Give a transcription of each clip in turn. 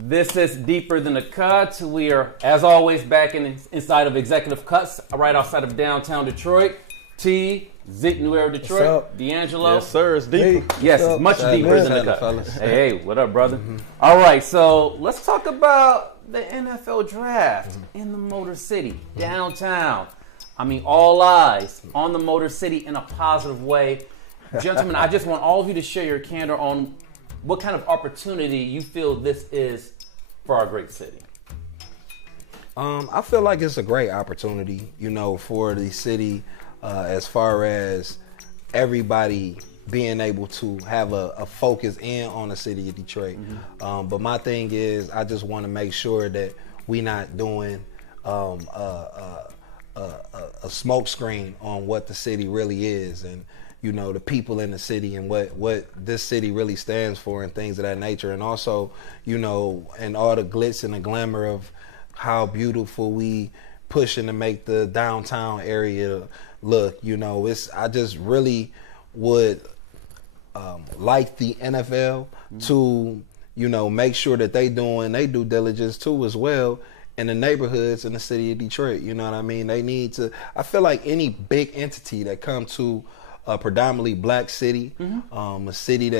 This is Deeper Than the Cut. We are, as always, back inside of Executive Cuts, right outside of downtown Detroit. T, Zeke, New Era Detroit, D'Angelo. Yes, sir. It's deeper. Yes, it's much deeper than the cut. Hey, what up, brother? All right, so let's talk about the NFL draft in the Motor City, downtown. I mean, all eyes on the Motor City in a positive way. Gentlemen, I just want all of you to share your candor on what kind of opportunity you feel this is for our great city. I feel like it's a great opportunity, you know, for the city as far as everybody being able to have a focus in on the city of Detroit. But my thing is, I just want to make sure that we not doing a smoke screen on what the city really is, and you know, the people in the city and what this city really stands for and things of that nature. And also, you know, and all the glitz and the glamour of how beautiful we pushing to make the downtown area look. You know, I just really would like the NFL to, you know, make sure that they doing their due diligence too as well in the neighborhoods in the city of Detroit. You know what I mean? They need to, I feel like any big entity that come to a predominantly black city, a city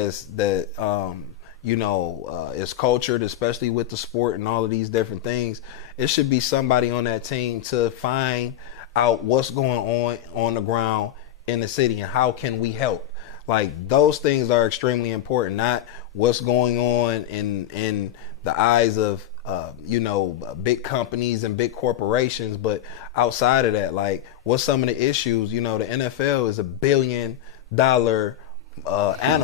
you know, is cultured, especially with the sport and all of these different things. It should be somebody on that team to find out what's going on the ground in the city and how can we help. Like, those things are extremely important, not what's going on in the eyes of you know, big companies and big corporations, but outside of that, like, what's some of the issues? You know, the NFL is $1 billion animal.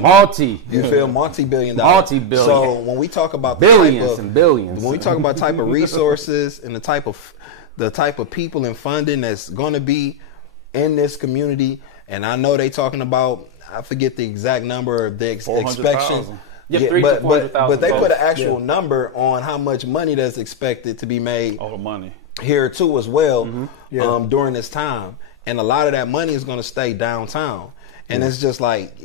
Multi-billion dollar. Multi-billion. So when we talk about billions and billions, when we talk about type of resources and the type of people and funding that's going to be in this community, and I know they talking about, I forget the exact number of the expectation. Yeah, but they put an actual number on how much money that's expected to be made. All the money here too as well during this time, and a lot of that money is going to stay downtown. And it's just like,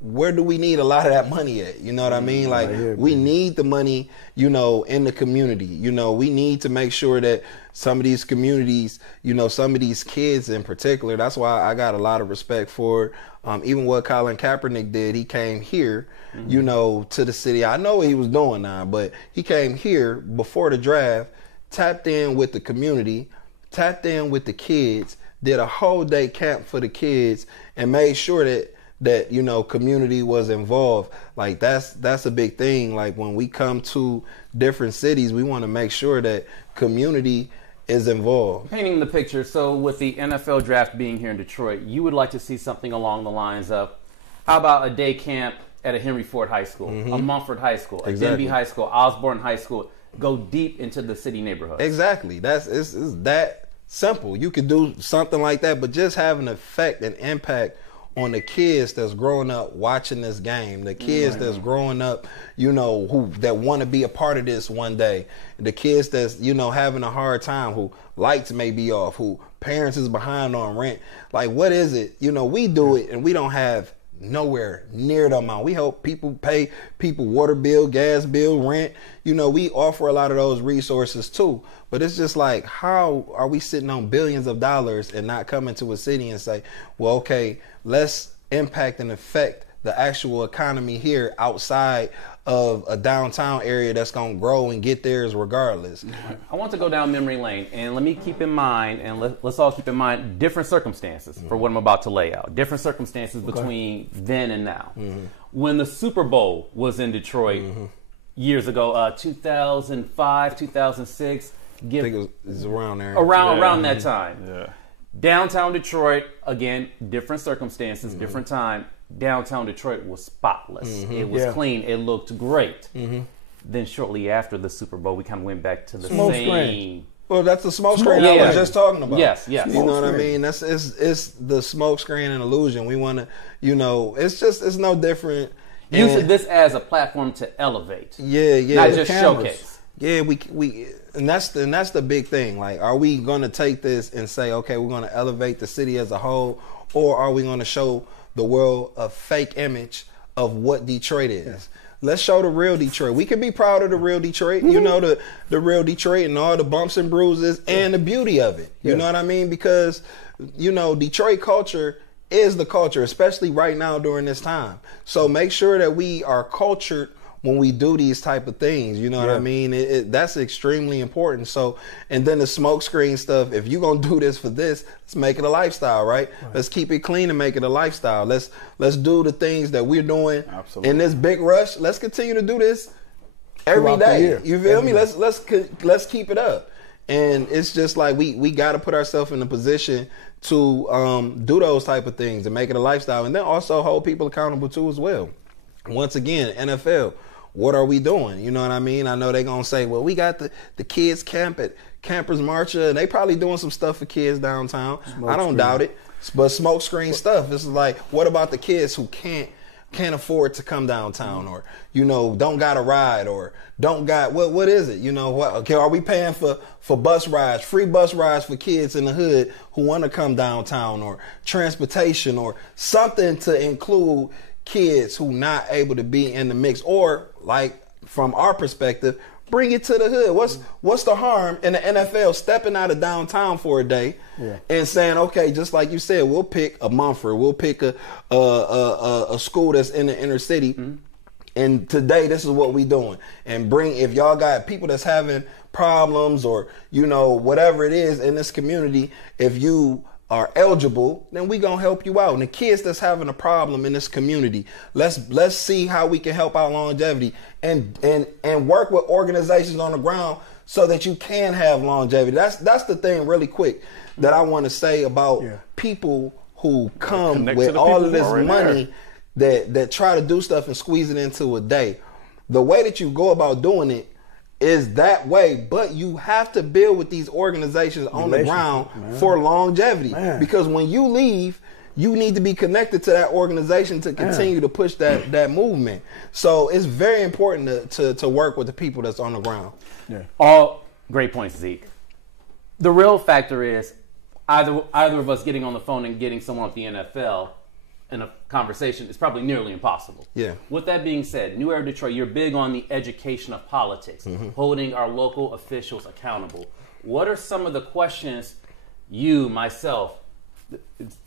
where do we need a lot of that money at? You know what I mean? Like, we need the money, you know, in the community. You know, we need to make sure that some of these communities, you know, some of these kids in particular, that's why I got a lot of respect for even what Colin Kaepernick did. He came here, you know, to the city. I know what he was doing now, but he came here before the draft, tapped in with the community, tapped in with the kids, did a whole day camp for the kids, and made sure that you know, community was involved. Like, that's a big thing. Like, when we come to different cities, we want to make sure that community is involved. Painting the picture, so with the NFL draft being here in Detroit, you would like to see something along the lines of, how about a day camp at a Henry Ford High School, a Mumford High School, a Denby High School, Osborne High School, go deep into the city neighborhood. Exactly. It's that simple. You could do something like that, but just have an effect and impact on the kids that's growing up watching this game, the kids that's growing up, you know, that want to be a part of this one day, the kids that's, you know, having a hard time, who lights may be off, who parents is behind on rent. Like, what is it? You know, we do it and we don't have nowhere near the amount. We help people pay people water bill, gas bill, rent. You know, we offer a lot of those resources too. But it's just like, how are we sitting on billions of dollars and not coming to a city and say, well, okay, let's impact and affect the actual economy here outside of a downtown area that's going to grow and get theirs regardless. I want to go down memory lane, and let me keep in mind, and let's all keep in mind different circumstances for what I'm about to lay out. Different circumstances between then and now. When the Super Bowl was in Detroit years ago, 2005, 2006. I think it was around there. Around that time. Yeah. Downtown Detroit, again, different circumstances, different time. Downtown Detroit was spotless. It was clean. It looked great. Then shortly after the Super Bowl, we kind of went back to the smoke same. Screen. Well, that's the smoke screen I was just talking about. Yes. You know what I mean? It's the smoke screen and illusion. We want to, you know, it's no different. Use this as a platform to elevate. Not just showcase. Yeah, we and that's the big thing. Like, are we going to take this and say, okay, we're going to elevate the city as a whole, or are we going to show the world a fake image of what Detroit is? Let's show the real Detroit. We can be proud of the real Detroit. You know, the real Detroit and all the bumps and bruises and the beauty of it. You know what I mean? Because, you know, Detroit culture is the culture, especially right now during this time. So make sure that we are cultured when we do these type of things. You know what I mean? That's extremely important. So, and then the smoke screen stuff, if you're going to do this for this, let's make it a lifestyle, right? Let's keep it clean and make it a lifestyle. Let's do the things that we're doing in this big rush. Let's continue to do this every day. You feel me? Let's keep it up. And it's just like we got to put ourselves in a position to do those type of things and make it a lifestyle, and then also hold people accountable too as well. Once again, NFL, what are we doing? You know what I mean? I know they're going to say, well, we got the kids camp at Campers Marcha, and they probably doing some stuff for kids downtown. I don't doubt it. But smoke screen stuff, this is like, what about the kids who can't afford to come downtown, or, you know, don't got a ride, or don't got, what is it? You know, what? Okay, are we paying for bus rides, free bus rides for kids in the hood who want to come downtown, or transportation, or something to include kids who not able to be in the mix, or like from our perspective, bring it to the hood. What's the harm in the NFL stepping out of downtown for a day and saying, okay, just like you said, we'll pick a Mumford, we'll pick a school that's in the inner city, and today this is what we doing. And if y'all got people that's having problems, or, you know, whatever it is in this community, if you are eligible, then we gonna help you out. And the kids that's having a problem in this community, let's see how we can help out longevity and work with organizations on the ground so that you can have longevity. That's the thing really quick that I want to say about people who come with all of this money that try to do stuff and squeeze it into a day. The way that you go about doing it is that way, but you have to build with these organizations on the ground for longevity. Because when you leave, you need to be connected to that organization to continue to push that movement. So it's very important to work with the people that's on the ground. All great points, Zeke. The real factor is either of us getting on the phone and getting someone at the NFL in a conversation is probably nearly impossible. With that being said, New Era Detroit, you're big on the education of politics, holding our local officials accountable. What are some of the questions you, myself,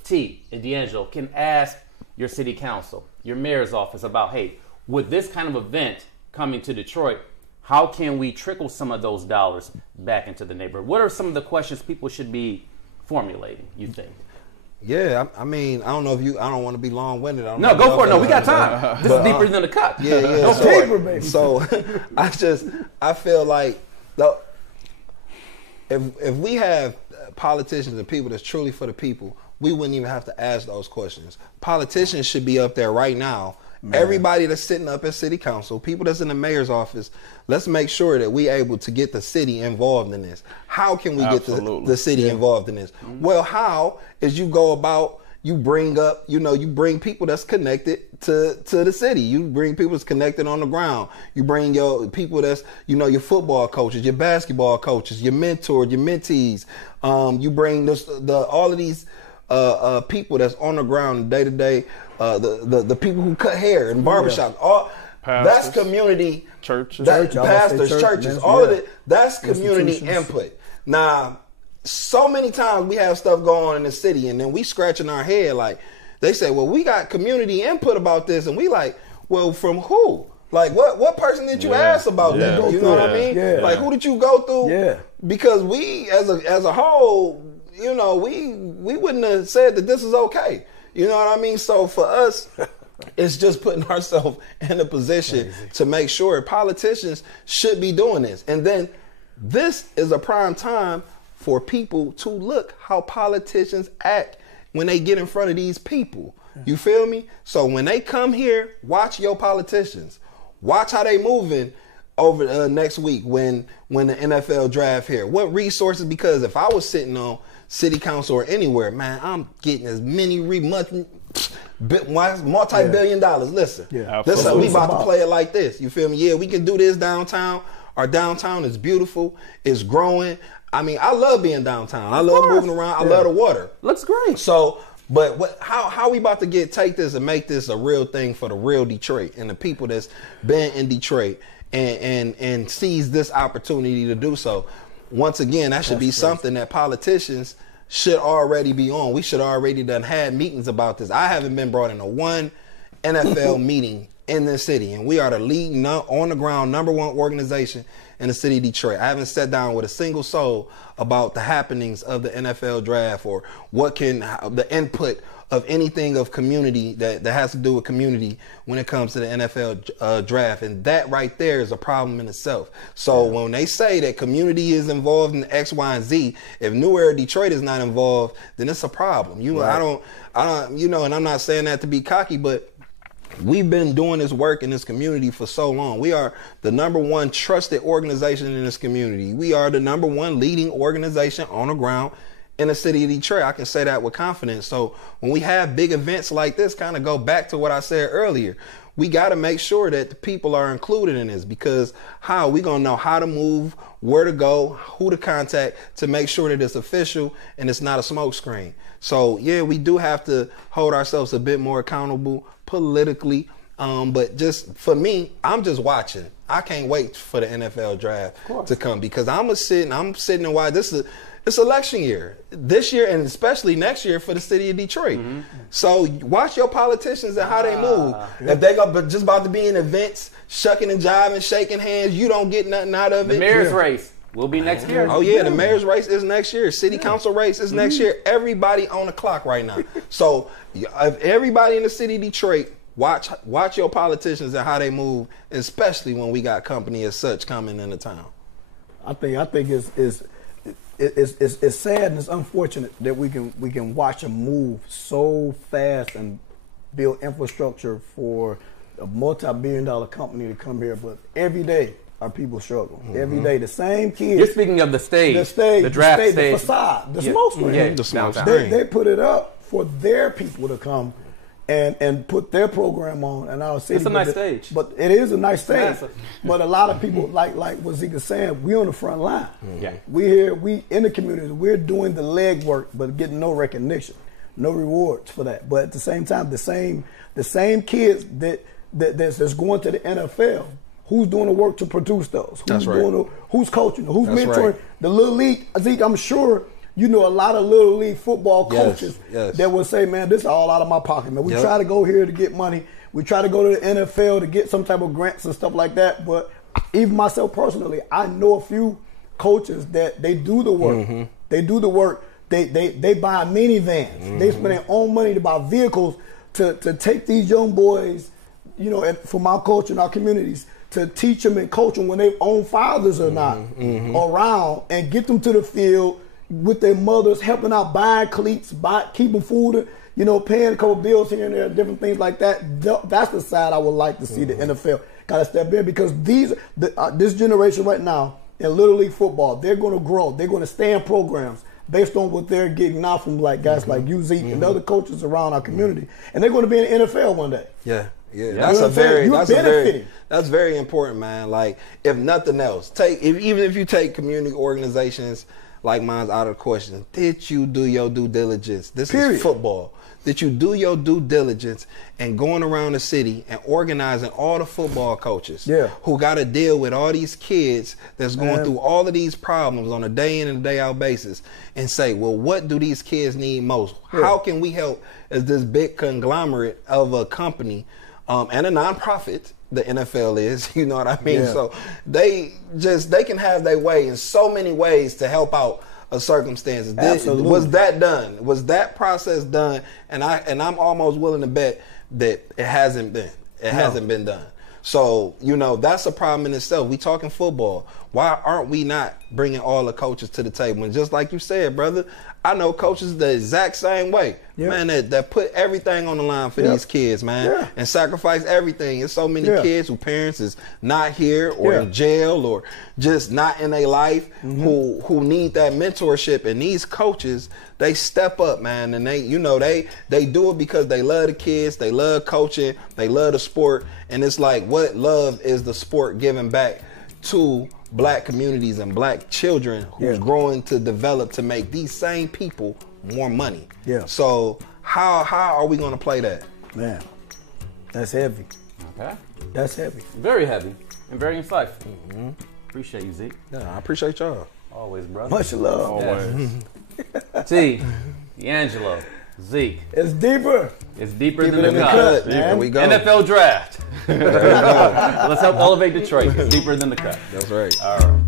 T, and D'Angelo can ask your city council, your mayor's office about, hey, with this kind of event coming to Detroit, how can we trickle some of those dollars back into the neighborhood? What are some of the questions people should be formulating, you think? Yeah, I mean, I don't know if I don't want to be long-winded. No, go for it. No, we got time. This is deeper than the cut. Yeah. So I feel like if we have politicians and people that's truly for the people, we wouldn't even have to ask those questions. Politicians should be up there right now. Everybody that's sitting up at city council, people that's in the mayor's office, let's make sure that we able to get the city involved in this. How can we get the city involved in this? Well, how is you go about, you bring people that's connected to the city. You bring people that's connected on the ground. You bring your people that's, your football coaches, your basketball coaches, your mentors, your mentees. You bring all of these people that's on the ground day to day. The people who cut hair in barbershops, that's community. Churches, pastors, churches, all of it. That's community input. Now, so many times we have stuff going on in the city, and then we scratching our head like they say, well, we got community input about this, and we like, well, from who? Like, what person did you ask about that? You know what I mean? Like, who did you go through? Because we, as a whole, we wouldn't have said that this is okay. You know what I mean? So for us, it's just putting ourselves in a position to make sure politicians should be doing this. And then this is a prime time for people to look how politicians act when they get in front of these people. You feel me? So when they come here, watch your politicians. Watch how they moving over next week when the NFL draft here. What resources? Because if I was sitting on city council or anywhere, man, I'm getting as many multi-billion dollars. Listen, we about to play it like this. You feel me? Yeah, we can do this downtown. Our downtown is beautiful. It's growing. I mean, I love being downtown. I love moving around. I love the water. Looks great. So But how we about to take this and make this a real thing for the real Detroit and the people that's been in Detroit and seize this opportunity to do so? Once again, that should be something that politicians should already be on. We should already done had meetings about this. I haven't been brought into one NFL meeting in this city, and we are the leading on the ground #1 organization in the city of Detroit. I haven't sat down with a single soul about the happenings of the NFL draft or the input of anything of community that has to do with community when it comes to the NFL draft. And that right there is a problem in itself. So when they say that community is involved in X, Y, and Z, if New Era Detroit is not involved, then it's a problem. I don't, and I'm not saying that to be cocky, but we've been doing this work in this community for so long. We are the #1 trusted organization in this community. We are the #1 leading organization on the ground in the city of Detroit. I can say that with confidence. So when we have big events like this, kind of go back to what I said earlier, we got to make sure that the people are included in this, because how we going to know how to move, where to go, who to contact to make sure that it's official and it's not a smoke screen. So yeah, we do have to hold ourselves a bit more accountable politically. But just for me, I'm just watching. I can't wait for the NFL draft to come, because I'm sitting and watch. It's election year this year, and especially next year for the city of Detroit. Mm-hmm. So watch your politicians and how they move. Yeah. If they go just about to be in events, shucking and jiving, shaking hands, you don't get nothing out of it. The mayor's race will be next year. Oh yeah, the mayor's race is next year. City council race is next year. Everybody on the clock right now. So if everybody in the city of Detroit, watch your politicians and how they move, especially when we got company as such coming into town. I think it's sad and it's unfortunate that we can watch them move so fast and build infrastructure for a multi-billion-dollar company to come here, but every day our people struggle. Mm-hmm. Every day, the same kids. You're speaking of the stage, the draft stage, the facade, the smoke screen. Yeah, the smoke screen. They put it up for their people to come and put their program on in our city. It's a nice stage. But it is a nice stage. But a lot of people, like what Zeke is saying, we on the front line. Mm-hmm. Yeah. We in the community, we're doing the legwork, but getting no recognition, no rewards for that. But at the same time, the same kids that's going to the NFL, who's doing the work to produce those? Who's coaching? Who's mentoring? Right. The Little League, Zeke, I'm sure you know a lot of Little League football coaches that will say, man, this is all out of my pocket, man. We try to go here to get money. We try to go to the NFL to get some type of grants and stuff like that. But even myself personally, I know a few coaches that they do the work. Mm-hmm. They do the work. They buy minivans. Mm-hmm. They spend their own money to buy vehicles to take these young boys, you know, from our culture and our communities, to teach them and coach them when their own fathers are not around, and get them to the field with their mothers, helping out, buying cleats, keeping food, you know, paying a couple bills here and there, different things like that. That's the side I would like to see the NFL kind of step in, because this generation right now in Little League football, they're going to grow. They're going to stay in programs based on what they're getting now from like guys like you, Zeke, and other coaches around our community, and they're going to be in the NFL one day. Yeah. That's very important, man. Like, if nothing else, even if you take community organizations like mine's out of the question, did you do your due diligence? This is football. Did you do your due diligence and going around the city and organizing all the football coaches who got to deal with all these kids that's going through all of these problems on a day in and day out basis, and say, well, what do these kids need most? How can we help as this big conglomerate of a company and a nonprofit, the NFL is, you know what I mean? Yeah. So they can have their way in so many ways to help out a circumstances. Was that done? Was that process done? And I'm almost willing to bet that it hasn't been. It hasn't been done. So, you know, that's a problem in itself. We talking football. Why aren't we not bringing all the coaches to the table? And just like you said, brother, I know coaches the exact same way, man, that put everything on the line for these kids, man, and sacrifice everything. There's so many kids whose parents is not here or in jail or just not in their life who need that mentorship. And these coaches, they step up, man, and they do it because they love the kids, they love coaching, they love the sport. And it's like, what love is the sport giving back to black communities and black children who's growing to develop to make these same people more money? So How are we going to play that? Man, that's heavy. Okay. That's heavy. Very heavy and very insightful. Mm-hmm. Appreciate you, Zeke. Yeah, I appreciate y'all. Always, brother. Much love. Always. T, D'Angelo, Zeke. It's deeper. It's deeper than the cut. There we go. NFL draft. Let's help elevate Detroit. It's deeper than the cut. That's right. All right.